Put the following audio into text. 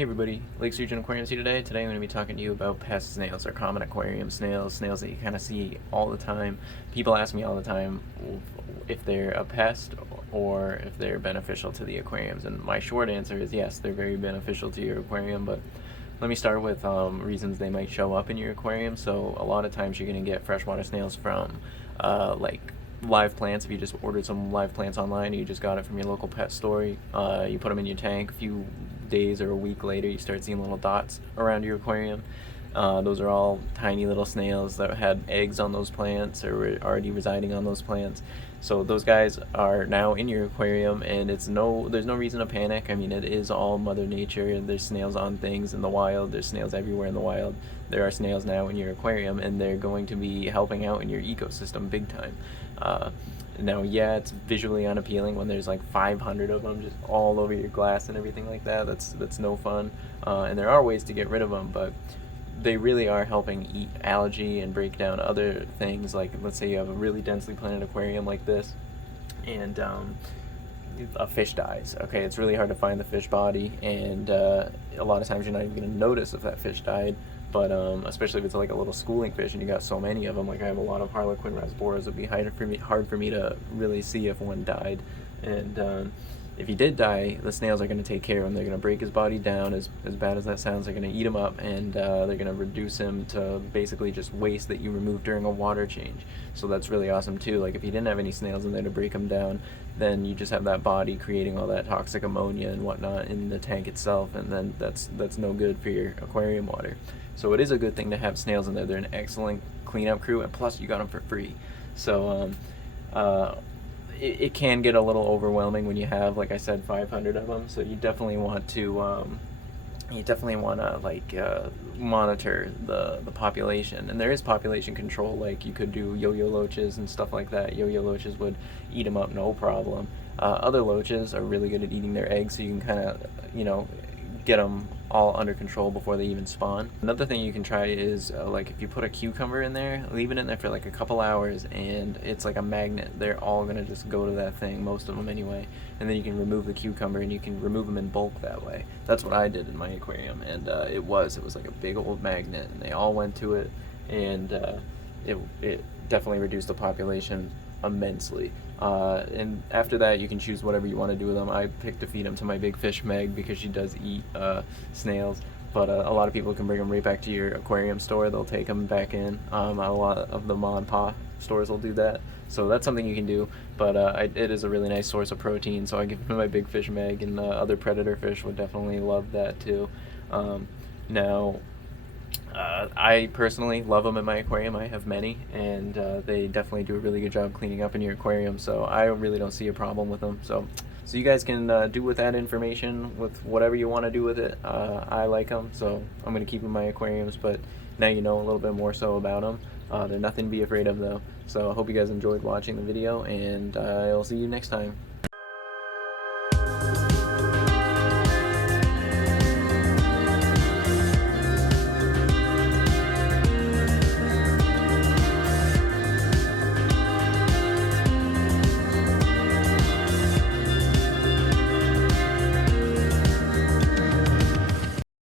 Hey everybody, Lake Sturgeon Aquariums here today. Today I'm going to be talking to you about pest snails, or common aquarium snails, snails that you kind of see all the time. People ask me all the time if they're a pest or if they're beneficial to the aquariums, and my short answer is yes, they're very beneficial to your aquarium, but let me start with reasons they might show up in your aquarium. So a lot of times you're going to get freshwater snails from like live plants. If you just ordered some live plants online, you just got it from your local pet store, you put them in your tank. A few days or a week later, you start seeing little dots around your aquarium. Those are all tiny little snails that had eggs on those plants or were already residing on those plants. So those guys are now in your aquarium, and there's no reason to panic. I mean, it is all Mother Nature. There's snails on things in the wild. There's snails everywhere in the wild. There are snails now in your aquarium, and they're going to be helping out in your ecosystem big time. Now, yeah, it's visually unappealing when there's like 500 of them just all over your glass and everything like that. That's no fun. And there are ways to get rid of them, but they really are helping eat algae and break down other things. Like, let's say you have a really densely planted aquarium like this, and a fish dies. Okay, it's really hard to find the fish body, and a lot of times you're not even going to notice if that fish died. But especially if it's like a little schooling fish and you got so many of them, like I have a lot of Harlequin rasboras, it'd be hard for me to really see if one died. And if he did die, the snails are going to take care of him. They're going to break his body down, as bad as that sounds. They're going to eat him up, and they're going to reduce him to basically just waste that you remove during a water change. So that's really awesome too. Like, if you didn't have any snails in there to break him down, then you just have that body creating all that toxic ammonia and whatnot in the tank itself, and then that's no good for your aquarium water. So it is a good thing to have snails in there. They're an excellent cleanup crew, and plus you got them for free. So it can get a little overwhelming when you have, like I said, 500 of them. So you definitely want to monitor the population. And there is population control. Like, you could do yo-yo loaches and stuff like that. Yo-yo loaches would eat them up, no problem. Other loaches are really good at eating their eggs, so you can kind of get them all under control before they even spawn. Another thing you can try is like, if you put a cucumber in there, leave it in there for like a couple hours, and it's like a magnet. They're all gonna just go to that thing, most of them anyway, and then you can remove the cucumber, and you can remove them in bulk that way. That's what I did in my aquarium, and it was like a big old magnet, and they all went to it, and it definitely reduced the population immensely. And after that, you can choose whatever you want to do with them. I picked to feed them to my big fish Meg, because she does eat snails. But a lot of people can bring them right back to your aquarium store. They'll take them back in. A lot of the ma and pa stores will do that. So that's something you can do. But it is a really nice source of protein. So I give them my big fish Meg, and other predator fish would definitely love that too. Now, I personally love them in my aquarium. I have many, and they definitely do a really good job cleaning up in your aquarium, so I really don't see a problem with them. So you guys can do with that information with whatever you want to do with it. I like them, so I'm going to keep them in my aquariums, but now you know a little bit more so about them. They're nothing to be afraid of, though. So I hope you guys enjoyed watching the video, and I'll see you next time.